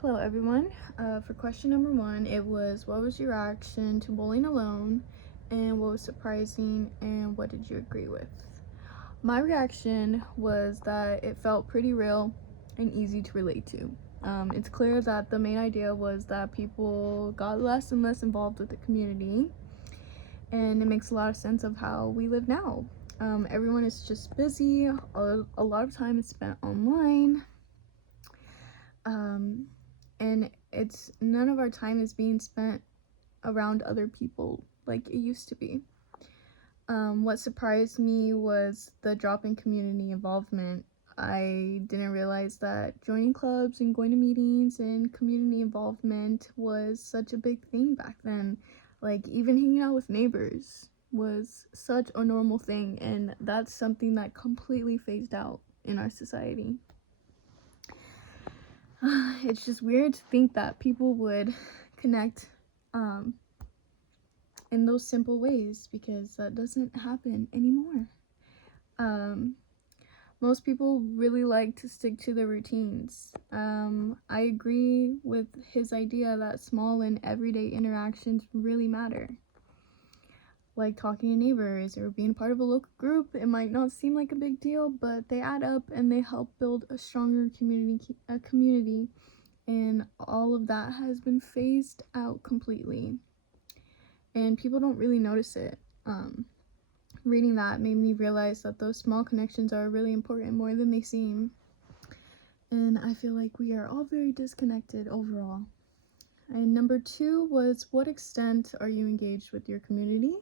Hello everyone. For question number one, it was what was your reaction to Bowling Alone and what was surprising and what did you agree with? My reaction was that it felt pretty real and easy to relate to. It's clear that the main idea was that people got less and less involved with the community, and it makes a lot of sense of how we live now. Everyone is just busy, a lot of time is spent online. And it's none of our time is being spent around other people like it used to be. What surprised me was the drop in community involvement. I didn't realize that joining clubs and going to meetings and community involvement was such a big thing back then. Like, even hanging out with neighbors was such a normal thing, and that's something that completely phased out in our society. It's just weird to think that people would connect in those simple ways, because that doesn't happen anymore. Most people really like to stick to their routines. I agree with his idea that small and everyday interactions really matter. Like talking to neighbors or being part of a local group, it might not seem like a big deal, but they add up and they help build a stronger community, and all of that has been phased out completely, and people don't really notice it. Reading that made me realize that those small connections are really important, more than they seem, and I feel like we are all very disconnected overall. And number two was, what extent are you engaged with your community?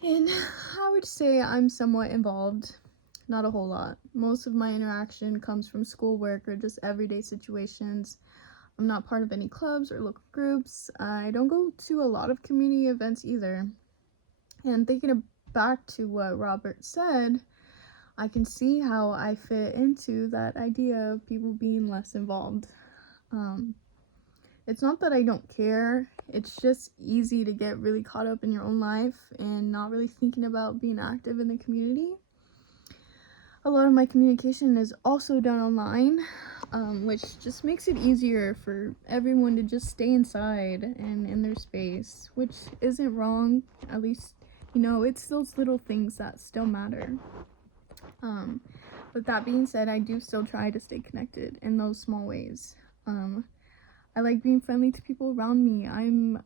And I would say I'm somewhat involved. Not a whole lot. Most of my interaction comes from schoolwork or just everyday situations. I'm not part of any clubs or local groups. I don't go to a lot of community events either. And thinking back to what Robert said, I can see how I fit into that idea of people being less involved. It's not that I don't care, it's just easy to get really caught up in your own life and not really thinking about being active in the community. A lot of my communication is also done online, which just makes it easier for everyone to just stay inside and in their space, which isn't wrong. At least, it's those little things that still matter. But that being said, I do still try to stay connected in those small ways. I like being friendly to people around me. I'm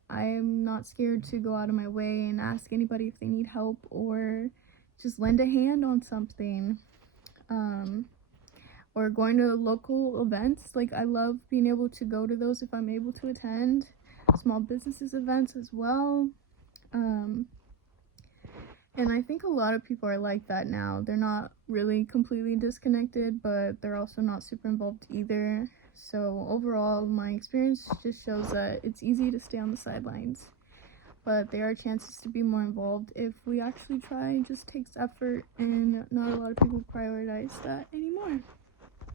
not scared to go out of my way and ask anybody if they need help or just lend a hand on something. Or going to local events. Like, I love being able to go to those if I'm able to attend. Small businesses events as well. And I think a lot of people are like that now. They're not really completely disconnected, but they're also not super involved either. So overall, my experience just shows that it's easy to stay on the sidelines, but there are chances to be more involved if we actually try. It just takes effort, and not a lot of people prioritize that anymore.